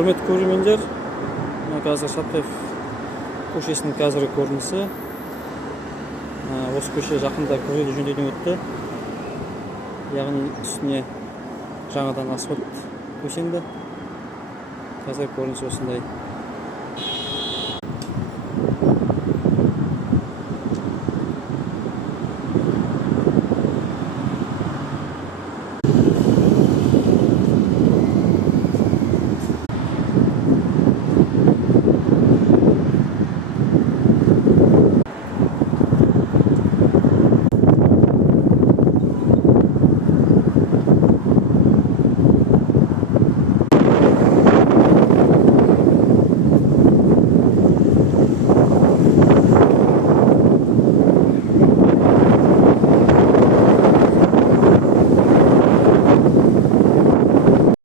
Құрметті көрермендер, қазір Шапаев көшесінің қазіргі көрінісі. Осы көше жақында күрделі жөндеуден өтті. Яғни үстіне жаңадан асфальт төселді. Қазір көрініс осындай.